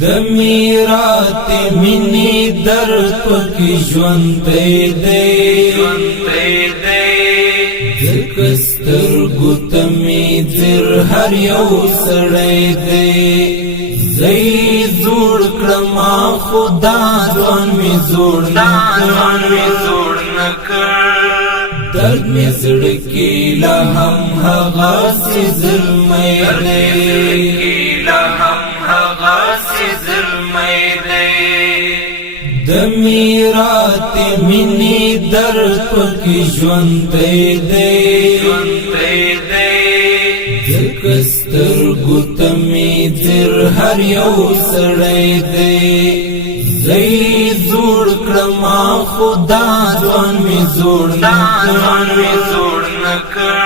دمیرات منی درد پکی ژوندی دی زکستر گوتمی زر هر یو سړی دی زئی زوړ کړما خدا ځوان می زوړ نکړ درد می زړه کې لا هم هغه سي ظلمي دی دمیرات منی درد پکی ژوندی دی زکستر گوتمی زر هر یو سړی دی زئی زوړ کړما خدا ځوان می زوړ نکړ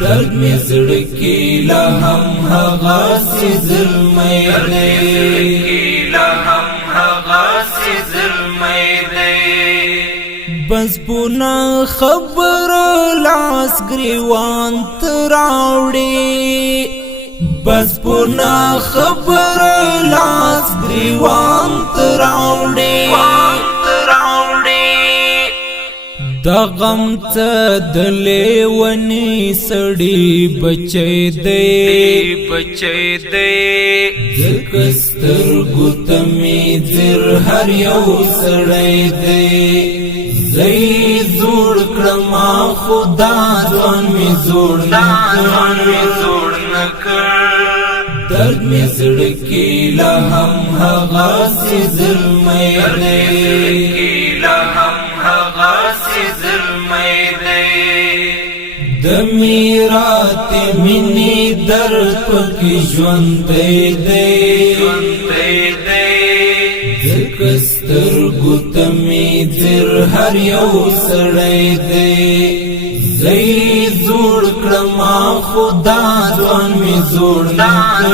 درد می زړه کې لا هم هغه سي ظلمي دی بس پونا خبر لاس گریوان تراوڑی بس پونا خبر لاس گریوان تراوڑی دا غم تا دلی ونی سڑی بچے دے زکستر گوتمی زر ہر یو سڑی دے زئی زوړ کړما خدا ځوان می زوړ نکړ درد می زړه کې لا هم هغه سي ظلمي دی دمیرات منی درد پکی ژوندی دی زکستر گوتمی زر هر یو سړی دی زئی زوړ کړما خدا ځوان می زوړ نکړ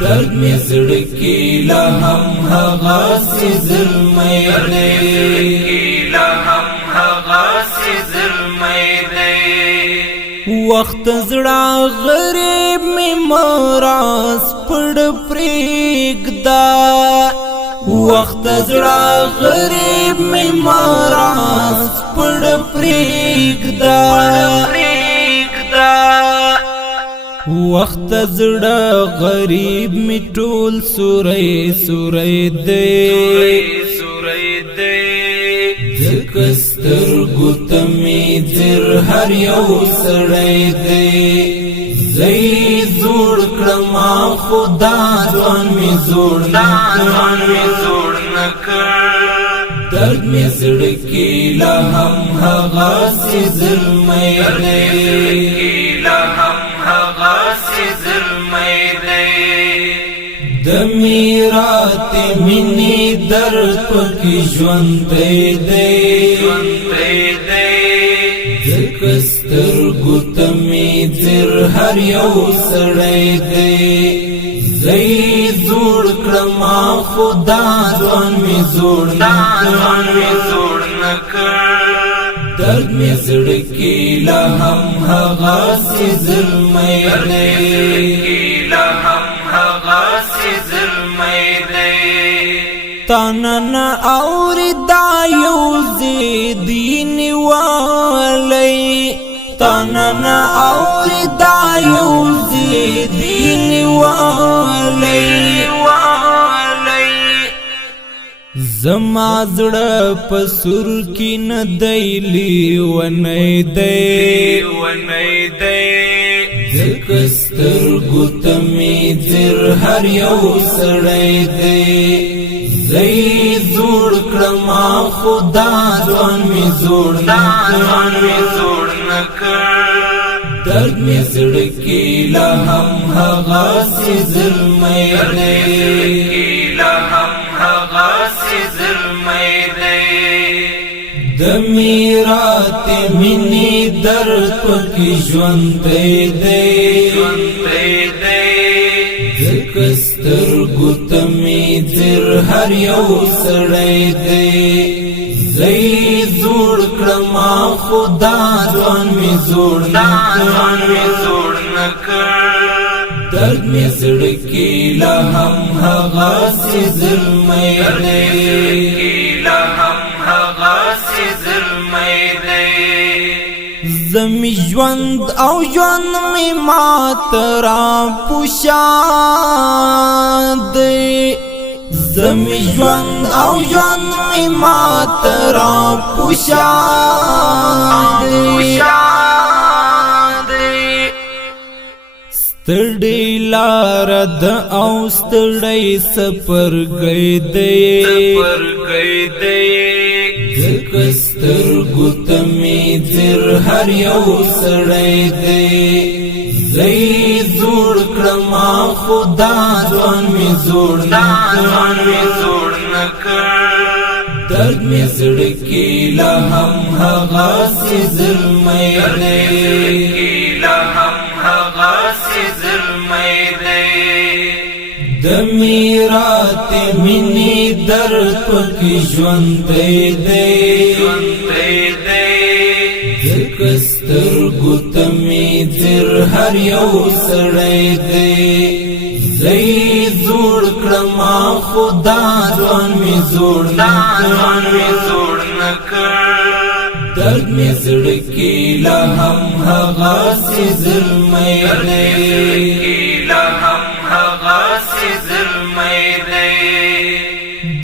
درد می زړه کې لا هم هغه سي ظلمي وخت زړه غریب می مراس پړ پرېږدا وخت زړه غریب می مراس پړ پرېږدا وخت زړه غریب می ټول سورې دی زکستر گوتمی زر هر یو سړی دی زئی زوړ کړما خدا ځوان می زوړ نکړ درد می زړه کې لا هم هغه سي ظلمي دی دمیرات منی درد پکی ژوندی دی زکستر گوتمی زر هر یو سړی دی زئی زوړ کړما خدا ځوان می زوړ نکړ درد می زړه کې لا هم هغه سي ظلمي تانن اوری دا یو زیدین والی تانن اوری دا یو زیدین والی زما زړه پسور کی نه دیلی ونی دی زکستر گوتمی زر هر یو سړی دی زئی زوړ کړما خدا ځوان می زوړ نکړ درد می زړه کې لا هم هغه سي ظلمي دی دمیرات منی درد پکی ژوندی دی زکستر گوتمی زر هر یو سړی دی زئی زوړ کړما خدا ځوان می زوړ نکړ درد می زړه کې لا هم هغه سي ظلمي دی زمي ژوند او ژوند می ماترا پوشاند زمي ژوند او ژوند می ماترا پوشاند ستړی لار د او ستړی سفر گئی دی سترګو ته می ځر هر یو سړی دی زی زوړ کړم خدا ځوان می زوړ نکړ درد می زړه کې لا هم هغه سي ظلمي د میرات منی درد پکې ژوند دی سترګو ته می ځر هر یو سړی دی زی زوړ کړم خدا ځوان می زوړ نکړ درد می زړه کې لا هم هغه سي ظلمي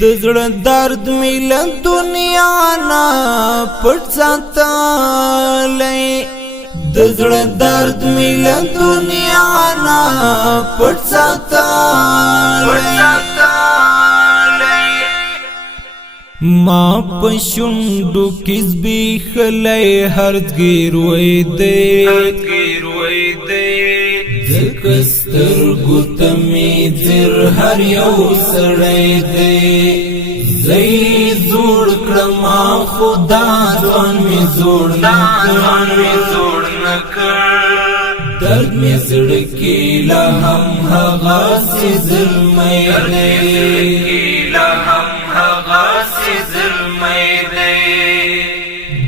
د زړه درد می له دنیا نه پټ ساتلی د زړه درد می له دنیا نه پټ ساتلی ما پښوندو کې زبېښلی هرڅګیر وای دی ځکه سترګو ته می ځر هر یو سړی دی زی زوړ کړم خدا ځوان می زوړ نکړ درد می زړه کې لا هم هغه سي ظلمي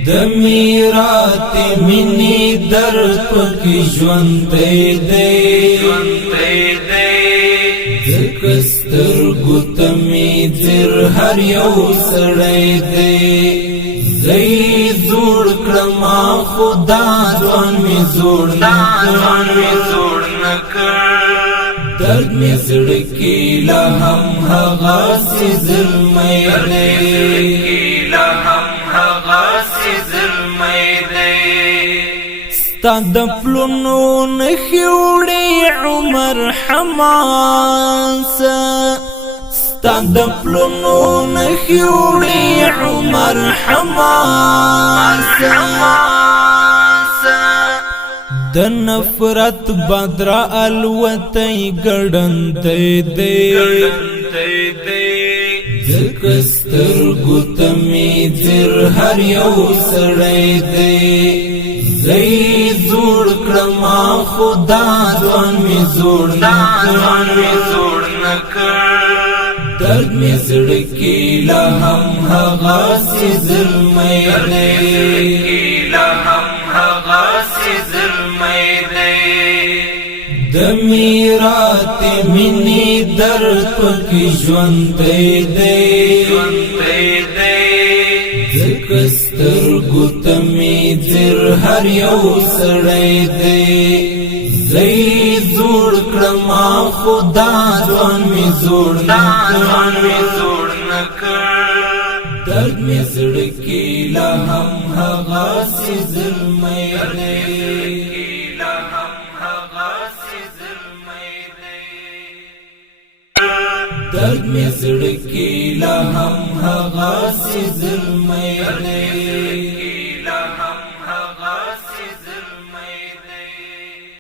د میرات منی درد پکې ژوند دی ځکه سترګو ته می ځر هر یو سړی دی زی زوړ کړم خدا ځوان می زوړ نکړ درد می زړه کې لا هم هغه سي ظلمي ستا د پلونو نښې وړې عمر حماسه ستا د پلونو نښې وړې عمر حماسه د نفرت بدره الوتی ګړندی دی ځکه سترګو ته می ځر هر یو سړی دی زی زوړ کړم خدا ځوان می زوړ نکړ درد می زړه کې لا هم هغه سي ظلمي د میرات منی درد پکې ژوند دی ځکه سترګو ته می ځر هر یو سړی دی زی زوړ کړم خدا ځوان می زوړ نکړ درد می زړه کې لا هم هغه سي ظلمي درد می زړه کې لا هم هغه سي ظلمي